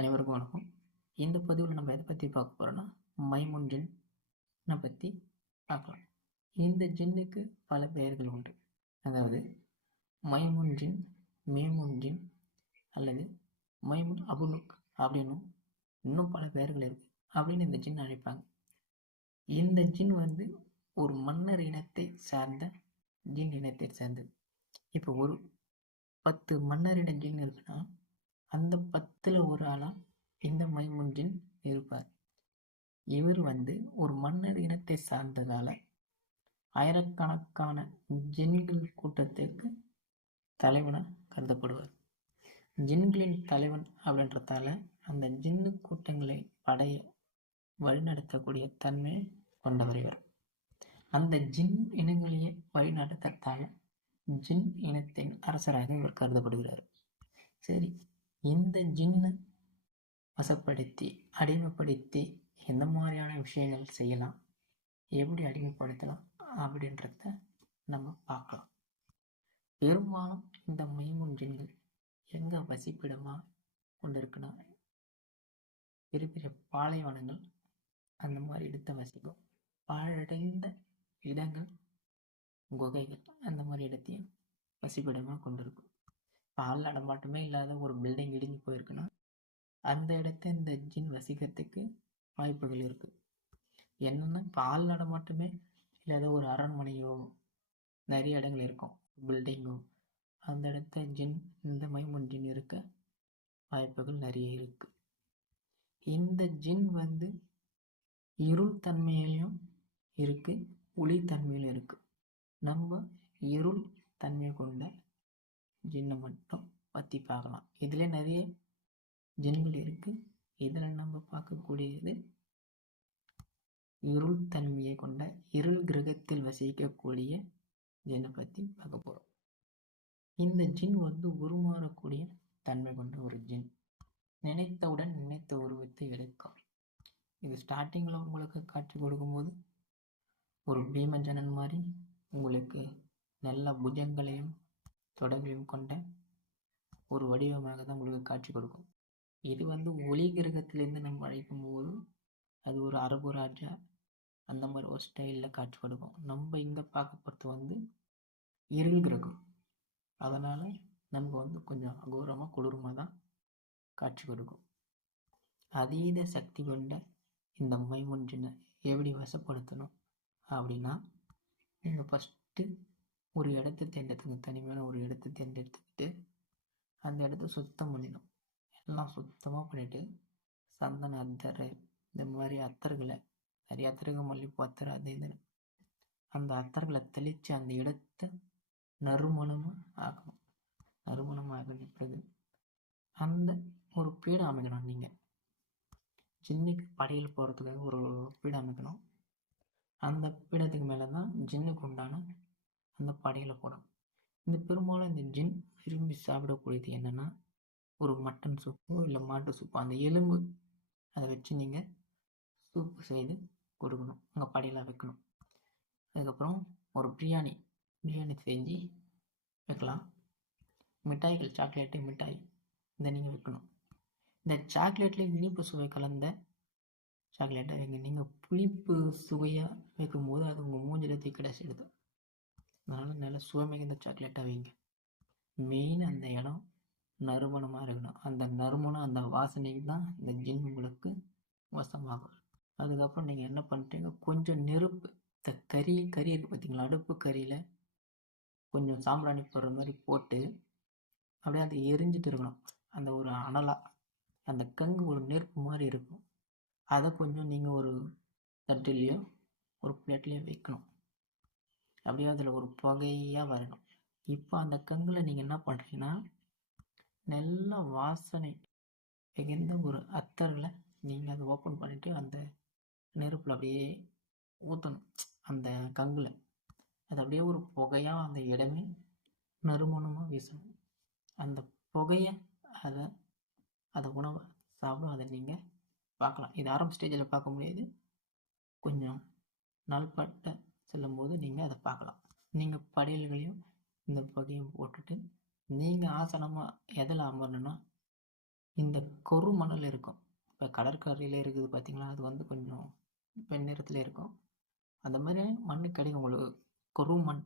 அனைவருக்கும் வணக்கம். இந்த பதிவில் நம்ம எதை பற்றி பார்க்க போகிறோன்னா மைமூன் ஜின்னை பற்றி பார்க்கலாம். இந்த ஜின்னுக்கு பல பெயர்கள் உண்டு. அதாவது மைமூன் ஜின், மேமூன் ஜின் அல்லது மைமூன் அபுனுக் அப்படின்னும் இன்னும் பல பெயர்கள் இருக்குது அப்படின்னு இந்த ஜின் அழைப்பாங்க. இந்த ஜின் ஒரு மன்னர் இனத்தை சார்ந்த ஜின் இனத்தை சேர்ந்தது. இப்போ ஒரு 10 மன்னரிட ஜின் இருக்குன்னா அந்த 10ல் ஒரு ஆளாக இந்த மைமூன் ஜின் இருப்பார். இவர் ஒரு மன்னர் இனத்தை சார்ந்ததால் ஆயிரக்கணக்கான ஜின்கள் கூட்டத்திற்கு தலைவனாக கருதப்படுவார். ஜின்களின் தலைவன் அப்படின்றதால அந்த ஜின்னு கூட்டங்களை படைய வழிநடத்தக்கூடிய தன்மை கொண்டவர் இவர். அந்த ஜின் இனங்களையே வழிநடத்தத்தால் ஜின் இனத்தின் அரசராக இவர் கருதப்படுகிறார். சரி, இந்த ஜின்னை வசப்படுத்தி அடிமைப்படுத்தி எந்த மாதிரியான விஷயங்கள் செய்யலாம், எப்படி அடிமைப்படுத்தலாம் அப்படின்றத நம்ம பார்க்கலாம். பெரும்பாலும் இந்த மைமூன் ஜின்கள் எங்கே வசிப்பிடமாக கொண்டிருக்குன்னா பெரிய பெரிய பாலைவனங்கள் அந்த மாதிரி இடத்தை வசிக்கும். பாழடைந்த இடங்கள், குகைகள் அந்த மாதிரி இடத்தையும் வசிப்பிடமாக கொண்டிருக்கும். ஆள் நடமாட்டமே இல்லாத ஒரு பில்டிங் இடிஞ்சு போயிருக்குன்னா அந்த இடத்த இந்த ஜின் வசிக்கிறதுக்கு வாய்ப்புகள் இருக்குது. என்னென்னா இப்போ ஆள் நடமாட்டமே இல்லாத ஒரு அரண்மனையோ நிறைய இடங்கள் இருக்கும், பில்டிங்கோ, அந்த இடத்த இந்த மைமூன் ஜின் இருக்க வாய்ப்புகள் நிறைய இருக்குது. இந்த ஜின் இருள் தன்மையிலையும் இருக்குது, ஒளி தன்மையிலும் இருக்குது. நம்ம இருள் தன்மை கொண்ட ஜின்னை மட்டும் பற்றி பார்க்கலாம். இதில் நிறைய ஜின்கள் இருக்குது. இதில் நம்ம பார்க்கக்கூடியது இருள் தன்மையை கொண்ட இருள் கிரகத்தில் வசிக்கக்கூடிய ஜின்னை பற்றி பார்க்க போகிறோம். இந்த ஜின் உருமாறக்கூடிய தன்மை கொண்ட ஒரு ஜின். நினைத்தவுடன் நினைத்த உருவத்தை எடுக்கும். இது ஸ்டார்டிங்கில் உங்களுக்கு காட்சி கொடுக்கும்போது ஒரு பீமஜனன் மாதிரி உங்களுக்கு நல்ல புஜங்களையும் தொடர்களையும் கொண்ட ஒரு வடிவமாக தான் உங்களுக்கு காட்சி கொடுக்கும். இது ஒளி கிரகத்திலேருந்து நம்ம அழைக்கும் போது அது ஒரு அரபு ராஜா அந்த மாதிரி ஒரு ஸ்டைலில் காட்சி கொடுக்கும். நம்ம இங்கே பார்க்க போகிறது இருள் கிரகம். அதனால் நமக்கு கொஞ்சம் அகோரமாக கொடூரமாக தான் காட்சி கொடுக்கும். அதீத சக்தி கொண்ட இந்த மைமூன் ஜின்னை எப்படி வசப்படுத்தணும் அப்படின்னா, நீங்கள் ஃபஸ்ட்டு ஒரு இடத்தை தேர்ந்தெடுத்துங்க. தனிமையான ஒரு இடத்தை தேர்ந்தெடுத்துக்கிட்டு அந்த இடத்த சுத்தம் பண்ணிடணும். எல்லாம் சுத்தமாக பண்ணிவிட்டு சந்தன அத்தர் இந்த மாதிரி அத்தர்களை, நிறைய அத்தர்கள், மல்லிப்பூ அத்தர், அது இது அந்த அத்தர்களை தெளித்து அந்த இடத்த நறுமணமாக ஆக்கணும். நறுமணமாக நிற்பது அந்த ஒரு பீடம் அமைக்கணும். நீங்கள் ஜின்னுக்கு படையில் போகிறதுக்காக ஒரு பீடம் அமைக்கணும். அந்த பீடத்துக்கு மேலே தான் ஜின்னுக்கு உண்டான அந்த படையில் போடும். இந்த பெரும்பாலும் இந்த ஜின் விரும்பி சாப்பிடக்கூடியது என்னென்னா ஒரு மட்டன் சூப்போ இல்லை மாட்டு சூப்போ, அந்த எலும்பு அதை வச்சு நீங்கள் சூப்பு செய்து கொடுக்கணும், உங்கள் படையில் வைக்கணும். அதுக்கப்புறம் ஒரு பிரியாணி செஞ்சு வைக்கலாம். மிட்டாய்கள், சாக்லேட்டு மிட்டாய் இதை நீங்கள் வைக்கணும். இந்த சாக்லேட்லேயே இனிப்பு சுவை கலந்த சாக்லேட்டை வைங்க. நீங்கள் புளிப்பு சுவையாக வைக்கும்போது அது உங்கள் மூஞ்சில் திக்கடைச்சிடுது. அதனால் நல்ல சுவை மிகுந்த சாக்லேட்டாக வைங்க. மெயின் அந்த இடம் நறுமணமாக இருக்கணும். அந்த நறுமணம், அந்த வாசனைக்கு தான் இந்த ஜின் உங்களுக்கு வசமாகும். அதுக்கப்புறம் நீங்கள் என்ன பண்ணுறீங்க, கொஞ்சம் நெருப்பு, இந்த கறி இருக்குது பார்த்தீங்களா, அடுப்பு கறியில் கொஞ்சம் சாம்பிராணி போடுற மாதிரி போட்டு அப்படியே அதை எரிஞ்சிட்டு இருக்கணும். அந்த ஒரு அனலாக அந்த கங்கு ஒரு நெருப்பு மாதிரி இருக்கும். அதை கொஞ்சம் நீங்கள் ஒரு தட்டிலையோ ஒரு பிளேட்லேயோ வைக்கணும். அப்படியே அதில் ஒரு புகையாக வரணும். இப்போ அந்த கங்கில் நீங்கள் என்ன பண்ணுறீங்கன்னா, நல்ல வாசனை மிகுந்த ஒரு அத்தர்களை நீங்கள் அதை ஓப்பன் பண்ணிவிட்டு அந்த நெருப்பில் அப்படியே ஊற்றணும். அந்த கங்கில் அது அப்படியே ஒரு புகையாக அந்த இடமே நறுமணமாக வீசணும். அந்த புகையை அதை உணவை சாப்பிடும். அதை நீங்கள் பார்க்கலாம். இது ஆரம்ப ஸ்டேஜில் பார்க்க முடியாது, கொஞ்சம் நாள்பட்ட செல்லும்போது நீங்கள் அதை பார்க்கலாம். நீங்கள் படையல்களையும் இந்த புகையும் போட்டுட்டு நீங்கள் ஆசனமாக எதில் அமரணும்னா இந்த கொரு மணல் இருக்கும். இப்போ கடற்கரையில் இருக்குது பார்த்தீங்களா, அது வந்து கொஞ்சம் வெண்ணிறத்தில் இருக்கும். அந்த மாதிரி மண் கிடைக்கும் உங்களுக்கு, கொரு மண்.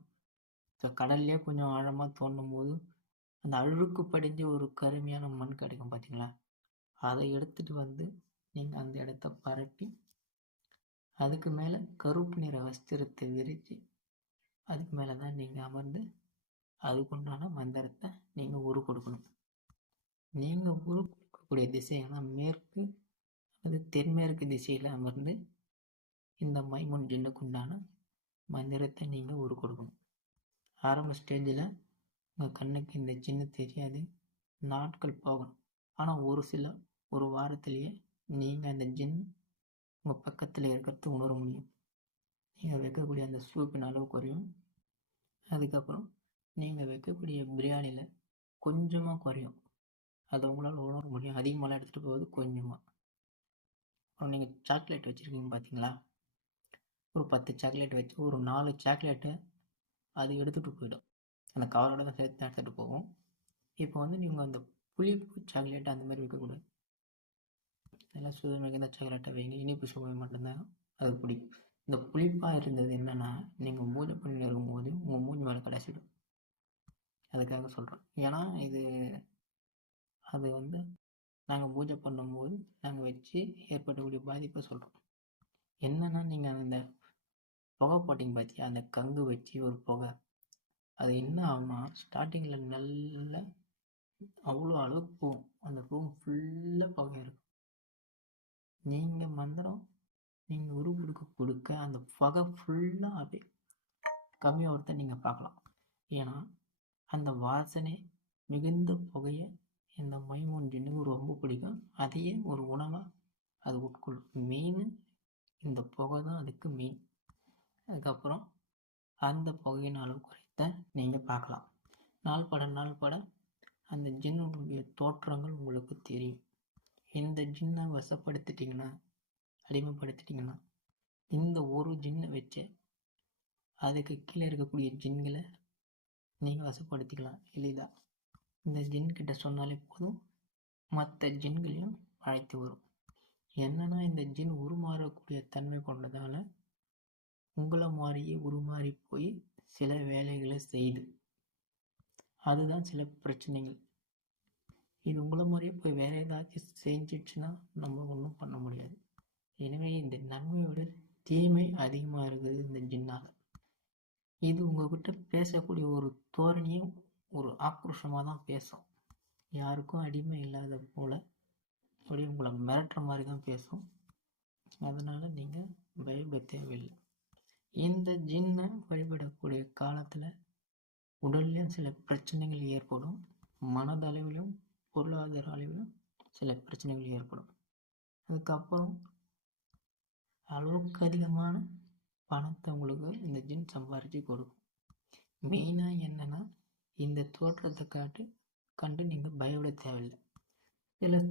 இப்போ கடல்லே கொஞ்சம் ஆழமாக தோண்டும் போது அந்த அழுக்கு படிஞ்ச ஒரு கருமையான மண் கிடைக்கும் பார்த்தீங்களா, அதை எடுத்துகிட்டு வந்து நீங்கள் அந்த இடத்த பரப்பி அதுக்கு மேலே கருப்பு நிற வஸ்திரத்தை விரித்து அதுக்கு மேலே தான் நீங்கள் அமர்ந்து அதுக்குண்டான மந்திரத்தை நீங்கள் உரு கொடுக்கணும். நீங்கள் உரு கொடுக்கக்கூடிய திசையான மேற்கு அது தென்மேற்கு திசையில் அமர்ந்து இந்த மைமுன் ஜின்னுக்குண்டான மந்திரத்தை நீங்கள் உரு கொடுக்கணும். ஆரம்ப ஸ்டேஜில் உங்கள் கண்ணுக்கு இந்த ஜின்னு தெரியாது, நாட்கள் போகணும். ஆனால் ஒரு வாரத்திலேயே நீங்கள் அந்த ஜின் உங்கள் பக்கத்தில் இருக்கிறது உணர முடியும். நீங்கள் வைக்கக்கூடிய அந்த சூப்பின் அளவு குறையும். அதுக்கப்புறம் நீங்கள் வைக்கக்கூடிய பிரியாணியில் கொஞ்சமாக குறையும். அதை உங்களால் உணர முடியும். அதிகமாகலாம் எடுத்துகிட்டு போவது கொஞ்சமாக. அப்புறம் நீங்கள் சாக்லேட் வச்சுருக்கீங்க பார்த்தீங்களா, ஒரு 10 சாக்லேட் வச்சு ஒரு 4 சாக்லேட்டை அது எடுத்துகிட்டு போயிடும். அந்த கவரோட தான் சேர்த்து தான் எடுத்துகிட்டு போகும். இப்போ வந்து நீங்கள் அந்த புளிப்பு சாக்லேட் அந்த மாதிரி வைக்கக்கூடாது. நல்லா சுவைமிகுந்த சாக்லேட்டை வைங்க. இனிப்பு சுவை மட்டும்தான் அது பிடிக்கும். இந்த புளிப்பாக இருந்தது என்னென்னா, நீங்கள் பூஜை பண்ணி இருக்கும்போது உங்கள் மூஞ்சி மேலே கடைசிடும். அதுக்காக சொல்கிறோம். ஏன்னா அது வந்து நாங்கள் பூஜை பண்ணும்போது நாங்கள் வச்சு ஏற்படக்கூடிய பாதிப்பை சொல்கிறோம். என்னென்னா, நீங்கள் அந்த புகை போட்டிங்க பார்த்தியா, அந்த கங்கு வச்சு ஒரு புகை, அது என்ன ஆகும்னா ஸ்டார்டிங்கில் நல்ல அவ்வளோ அளவுக்கு போகும். அந்த ரூம் ஃபுல்லாக புகை இருக்கும். நீங்கள் மந்திரம் நீங்கள் உரு கொடுக்க அந்த புகை ஃபுல்லாக அப்படியே கம்மியாகிறத நீங்கள் பார்க்கலாம். ஏன்னா அந்த வாசனை மிகுந்த புகையை இந்த மைமூன் ஜின்னுக்கு ரொம்ப பிடிக்கும். அதையே ஒரு உணவாக அது உட்கொள்ளும். மெயின் இந்த புகை தான் அதுக்கு மெயின். அதுக்கப்புறம் அந்த புகையின் அளவு குறைத்த நீங்கள் பார்க்கலாம். நாள் பட அந்த ஜின்னுடைய தோற்றங்கள் உங்களுக்கு தெரியும். இந்த ஜின்னை வசப்படுத்திட்டிங்கன்னா, அடிமைப்படுத்திட்டிங்கன்னா, இந்த ஒரு ஜின்னை வச்சு அதுக்கு கீழே இருக்கக்கூடிய ஜின்களை நீங்கள் வசப்படுத்திக்கலாம் எளிதாக. இந்த ஜின்கிட்ட சொன்னாலே போதும், மற்ற ஜின்களையும் அழைத்து வரும். என்னன்னா, இந்த ஜின் உருமாறக்கூடிய தன்மை கொண்டதால் உங்களை மாதிரியே உருமாறி போய் சில வேலைகளை செய்யுது. அதுதான் சில பிரச்சனைகள். இது உங்களை மாதிரியே போய் வேற ஏதாச்சும் செஞ்சிடுச்சுன்னா நம்ம ஒன்றும் பண்ண முடியாது. எனவே இந்த நன்மையோட தீமை அதிகமாக இருக்குது இந்த ஜின்னால். இது உங்ககிட்ட பேசக்கூடிய ஒரு தோரணையும் ஒரு ஆக்ரோஷமாக தான் பேசும். யாருக்கும் அடிமை இல்லாத போல் அப்படியே உங்களை மிரட்டுற மாதிரி தான் பேசும். அதனால் நீங்கள் பயப்பட தேவையில்லை. இந்த ஜின்னை வழிபடக்கூடிய காலத்தில் உடல்லையும் சில பிரச்சனைகள் ஏற்படும், மனதளவிலும் பொருளாதார அளவிலும் சில பிரச்சனைகள் ஏற்படும். அதுக்கப்புறம் அளவுக்கு அதிகமான பணத்தை உங்களுக்கு இந்த ஜின் சம்பாரித்து கொடுக்கும். மெயினாக என்னென்னா, இந்த தோற்றத்தை கண்டு நீங்கள் பயப்பட தேவையில்லை. சில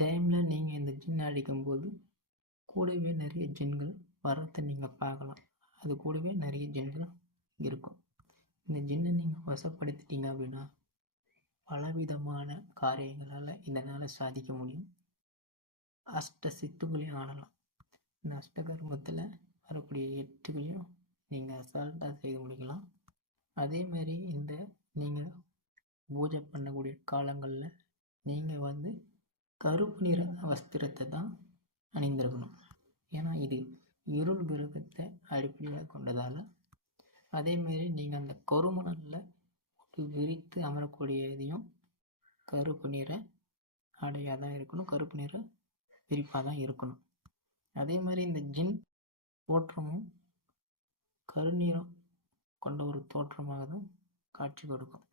டைமில் நீங்கள் இந்த ஜின் அடிக்கும்போது கூடவே நிறைய ஜின்கள் வரத்தை நீங்கள் பார்க்கலாம். அது கூடவே நிறைய ஜின்கள் இருக்கும். இந்த ஜின்னை நீங்கள் வசப்படுத்திட்டீங்க அப்படின்னா பலவிதமான காரியங்களால் இதனால் சாதிக்க முடியும். அஷ்ட சித்துகளையும் ஆடலாம். இந்த அஷ்டகர்மத்தில் வரக்கூடிய 8களையும் நீங்கள் அசால்ட்டாக செய்து முடிக்கலாம். அதேமாரி இந்த நீங்கள் பூஜை பண்ணக்கூடிய காலங்களில் நீங்கள் வந்து கருப்பு நிற வஸ்திரத்தை தான் அணிந்திருக்கணும். ஏன்னா இது இருள் கிரகத்தை அடிப்படையாக கொண்டதால். அதேமாரி நீங்கள் அந்த கருமணலில் விரித்து அமரக்கூடியதையும் கருப்பு நிற ஆடையாக தான் இருக்கணும், கருப்பு நிற விரிப்பாக தான் இருக்கணும். அதே மாதிரி இந்த ஜின் தோற்றமும் கருநீரம் கொண்ட ஒரு தோற்றமாக தான் காட்சி கொடுக்கும்.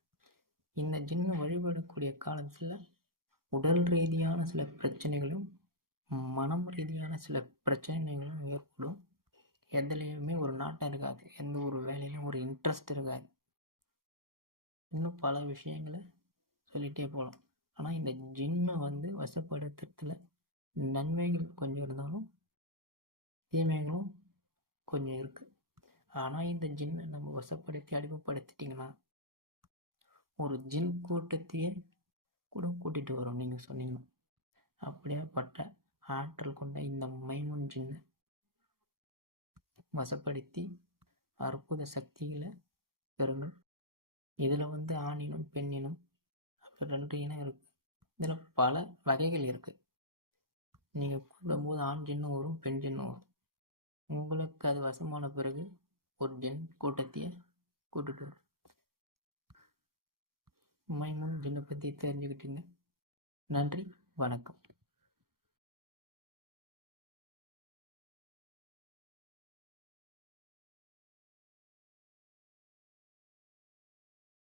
இந்த ஜின்னை வழிபடக்கூடிய காலத்தில் உடல் ரீதியான சில பிரச்சனைகளும் மனம் ரீதியான சில பிரச்சனைகளும் ஏற்படும். எதுலேயுமே ஒரு நாட்டம் இருக்காது, எந்த ஒரு வேலையிலும் ஒரு இன்ட்ரெஸ்ட் இருக்காது. இன்னும் பல விஷயங்களை சொல்லிகிட்டே போகலாம். ஆனால் இந்த ஜின்னை வந்து வசப்படுத்துறதுல நன்மைகள் கொஞ்சம் இருந்தாலும் தீமைகளும் கொஞ்சம் இருக்குது. ஆனால் இந்த ஜின்னை நம்ம வசப்படுத்தி அடிமைப்படுத்திட்டிங்கன்னா ஒரு ஜின் கூட்டத்தையே கூட கூட்டிகிட்டு வரும். நீங்கள் சொன்னீங்கன்னா அப்படியாப்பட்ட ஆற்றல் கொண்ட இந்த மைமூன் ஜின்னை வசப்படுத்தி அற்புத சக்திகளை பெறுங்கள். இதில் ஆணினம் பெண்ணினம் அப்படி 2 இனம் இருக்குது. இதில் பல வகைகள் இருக்குது. நீங்கள் கூப்பிடும்போது ஆண் ஜின்னும் வரும், பெண் ஜின்னும் வரும். உங்களுக்கு அது வசமான பிறகு ஒரு ஜின் கூட்டத்தையே கூட்டுட்டு வரும். மைமூன் ஜின்னை பற்றி தெரிஞ்சுக்கிட்டீங்க. நன்றி, வணக்கம்.